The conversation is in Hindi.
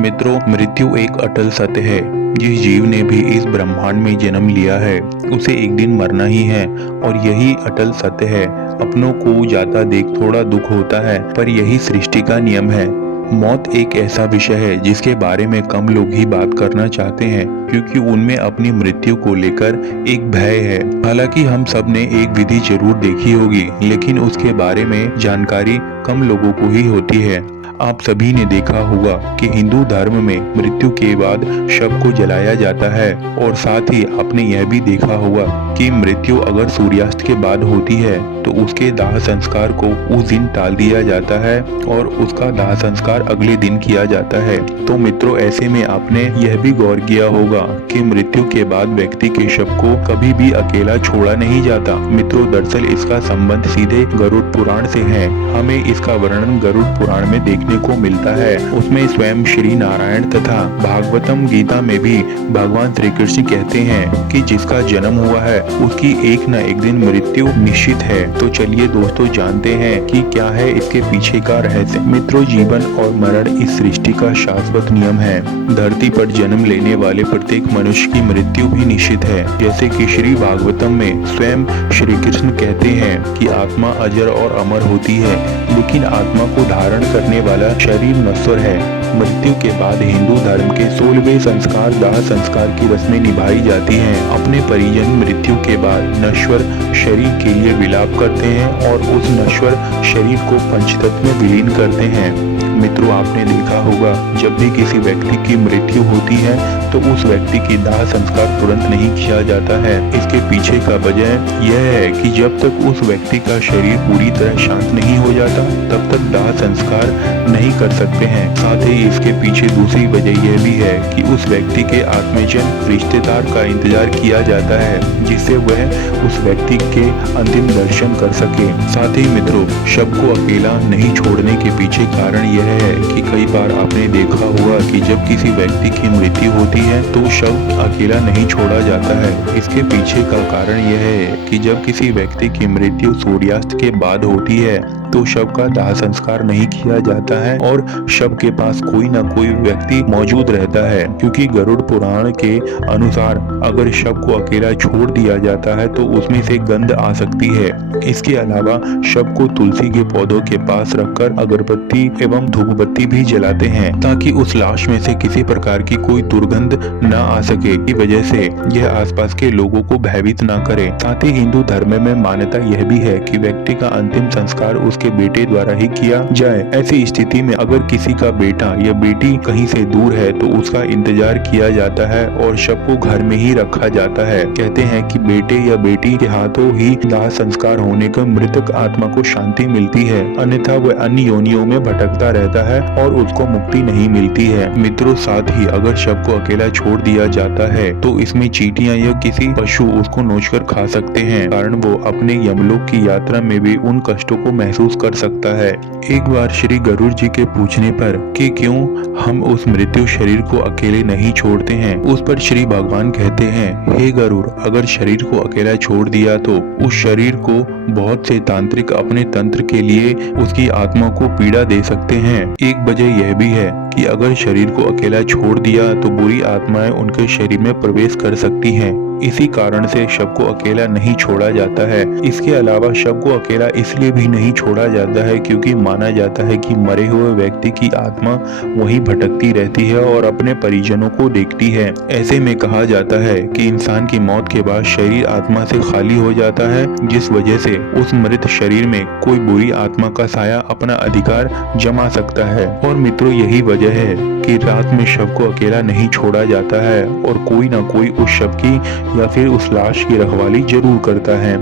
मित्रों, मृत्यु एक अटल सत्य है। जिस जीव ने भी इस ब्रह्मांड में जन्म लिया है उसे एक दिन मरना ही है और यही अटल सत्य है। अपनों को जाता देख थोड़ा दुख होता है, पर यही सृष्टि का नियम है। मौत एक ऐसा विषय है जिसके बारे में कम लोग ही बात करना चाहते हैं, क्योंकि उनमें अपनी मृत्यु को लेकर एक भय है। हालांकि हम सब ने एक विधि जरूर देखी होगी, लेकिन उसके बारे में जानकारी कम लोगों को ही होती है। आप सभी ने देखा होगा कि हिंदू धर्म में मृत्यु के बाद शव को जलाया जाता है, और साथ ही आपने यह भी देखा होगा कि मृत्यु अगर सूर्यास्त के बाद होती है तो उसके दाह संस्कार को उस दिन टाल दिया जाता है और उसका दाह संस्कार अगले दिन किया जाता है। तो मित्रों, ऐसे में आपने यह भी गौर किया होगा कि मृत्यु के बाद व्यक्ति के शव को कभी भी अकेला छोड़ा नहीं जाता। मित्रों, दरअसल इसका संबंध सीधे गरुड़ पुराण से है। हमें इसका वर्णन गरुड़ पुराण में देखने को मिलता है। उसमें स्वयं श्री नारायण तथा भागवतम गीता में भी भगवान श्री कृष्ण कहते हैं कि जिसका जन्म हुआ है उसकी एक न एक दिन मृत्यु निश्चित है। तो चलिए दोस्तों, जानते हैं कि क्या है इसके पीछे का रहस्य। मित्रों, जीवन और मरण इस सृष्टि का शाश्वत नियम है। धरती पर जन्म लेने वाले प्रत्येक मनुष्य की मृत्यु भी निश्चित है। जैसे कि श्री भागवतम में स्वयं श्री कृष्ण कहते हैं कि आत्मा अजर और अमर होती है, लेकिन आत्मा को धारण करने वाला शरीर नश्वर है। मृत्यु के बाद हिंदू धर्म के 16वें संस्कार दाह संस्कार की रस्में निभाई जाती हैं। अपने परिजन मृत्यु के बाद नश्वर शरीर के लिए विलाप करते हैं और उस नश्वर शरीर को पंचतत्व में विलीन करते हैं। मित्रों, आपने देखा होगा जब भी किसी व्यक्ति की मृत्यु होती है तो उस व्यक्ति की दाह संस्कार तुरंत नहीं किया जाता है। इसके पीछे का वजह यह है कि जब तक उस व्यक्ति का शरीर पूरी तरह शांत नहीं हो जाता तब तक दाह संस्कार नहीं कर सकते हैं। साथ ही इसके पीछे दूसरी वजह यह भी है कि उस व्यक्ति के आत्मजन रिश्तेदार का इंतजार किया जाता है, जिससे वह उस व्यक्ति के अंतिम दर्शन कर सके। साथ ही मित्रों, शव को अकेला नहीं छोड़ने के पीछे कारण यह है कि कई बार आपने देखा होगा कि जब किसी व्यक्ति की मृत्यु होती है तो शव अकेला नहीं छोड़ा जाता है। इसके पीछे का कारण यह है कि जब किसी व्यक्ति की मृत्यु सूर्यास्त के बाद होती है तो शव का दाह संस्कार नहीं किया जाता है और शव के पास कोई न कोई व्यक्ति मौजूद रहता है, क्योंकि गरुड़ पुराण के अनुसार अगर शव को अकेला छोड़ दिया जाता है तो उसमें से गंध आ सकती है। इसके अलावा शव को तुलसी के पौधों के पास रखकर अगरबत्ती एवं धूपबत्ती भी जलाते हैं, ताकि उस लाश में से किसी प्रकार की कोई दुर्गंध न आ सके, की वजह से यह आसपास के लोगों को भयभीत न करे। साथ ही हिंदू धर्म में मान्यता यह भी है कि व्यक्ति का अंतिम संस्कार उसके बेटे द्वारा ही किया जाए। ऐसी स्थिति में अगर किसी का बेटा या बेटी कहीं से दूर है तो उसका इंतजार किया जाता है और शव को घर में ही रखा जाता है। कहते हैं कि बेटे या बेटी के हाथों ही दाह संस्कार होने का मृतक आत्मा को शांति मिलती है, अन्यथा वह अन्य योनियों में भटकता रहता है और उसको मुक्ति नहीं मिलती है। मित्रों, साथ ही अगर शव को अकेला छोड़ दिया जाता है तो इसमें चींटियां या किसी पशु उसको नोचकर खा सकते हैं, कारण वो अपने यमलोक की यात्रा में भी उन कष्टों को महसूस कर सकता है। एक बार श्री गरुड़ जी के पूछने पर कि क्यों हम उस मृत्यु शरीर को अकेले नहीं छोड़ते हैं, उस पर श्री भगवान कहते हैं, हे गरुड़, अगर शरीर को अकेला छोड़ दिया तो उस शरीर को बहुत से तांत्रिक अपने तंत्र के लिए उसकी आत्मा को पीड़ा दे सकते हैं। एक वजह यह भी है कि अगर शरीर को अकेला छोड़ दिया तो बुरी आत्माएं उनके शरीर में प्रवेश कर सकती हैं। इसी कारण से शव को अकेला नहीं छोड़ा जाता है। इसके अलावा शव को अकेला इसलिए भी नहीं छोड़ा जाता है क्योंकि माना जाता है कि मरे हुए व्यक्ति की आत्मा वहीं भटकती रहती है और अपने परिजनों को देखती है। ऐसे में कहा जाता है कि इंसान की मौत के बाद शरीर आत्मा से खाली हो जाता है, जिस वजह से उस मृत शरीर में कोई बुरी आत्मा का साया अपना अधिकार जमा सकता है। और मित्रों, यही वजह है कि रात में शव को अकेला नहीं छोड़ा जाता है और कोई ना कोई उस शव की या फिर उस लाश की रखवाली जरूर करता है।